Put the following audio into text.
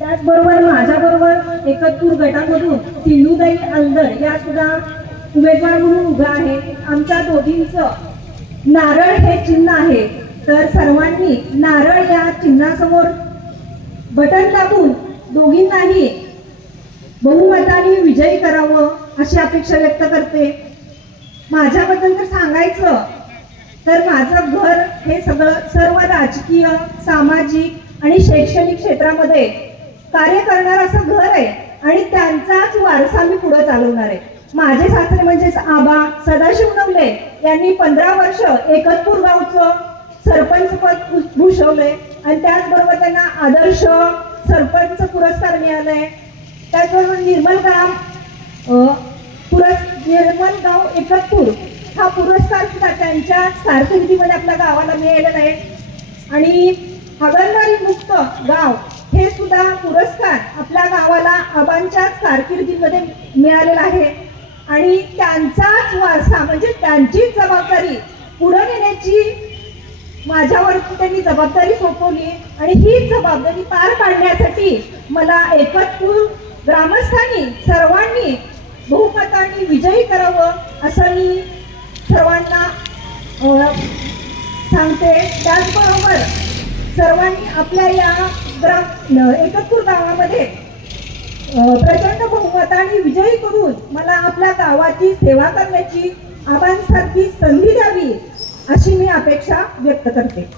त्याचबरोबर माझ्याबरोबर एकत्र गटामधून सिंधुताई अलदर या सुद्धा उमेदवार म्हणून उभ्या आहे. आमच्या दोघींचं नारळ हे चिन्ह आहे. तर सर्वांनी नारळ या चिन्हासमोर बटन दाबून दोघींनाही बहुमताने विजयी करावं अशी अपेक्षा व्यक्त करते. माझ्याबद्दल तर सांगायचं तर माझं घर हे सगळं सर्व राजकीय सामाजिक आणि शैक्षणिक क्षेत्रामध्ये कार्य करणार असं घर आहे आणि त्यांचाच वारसा मी पुढे चालवणार आहे. माझे सासरे म्हणजेच आबा सदाशिव नवले यांनी पंधरा वर्ष एकतपूर गावचं सरपंच पद भू- भूषवलंय आणि त्याचबरोबर त्यांना आदर्श सरपंच पुरस्कार मिळालाय त्याचबरोबर निर्मल ग्राम पुरस् निर्मल गाव एकतपूर हा पुरस्कार सुद्धा त्यांच्या कारकिर्दीमध्ये आपल्या गावाला मिळालेला आहे. आणि हगलदारी मुक्त गाव हा पुरस्कार आपल्या गावाला आबांच्याच कारकिर्दीमध्ये मिळालेला आहे. आणि त्यांचाच वारसा म्हणजे त्यांचीच जबाबदारी पुढं नेण्याची माझ्यावरती त्यांनी जबाबदारी सोपवली आणि ही जबाबदारी पार पाडण्यासाठी मला एकत्र ग्रामस्थांनी सर्वांनी बहुमतांनी विजयी करावं असं मी सर्वांना सांगते. त्याचबरोबर सर्वांनी आपल्या या एकतपूर गावामध्ये प्रचंड बहुमताने विजयी करून मला आपल्या गावाची सेवा करण्याची आबांसारखी संधी द्यावी अशी मी अपेक्षा व्यक्त करते.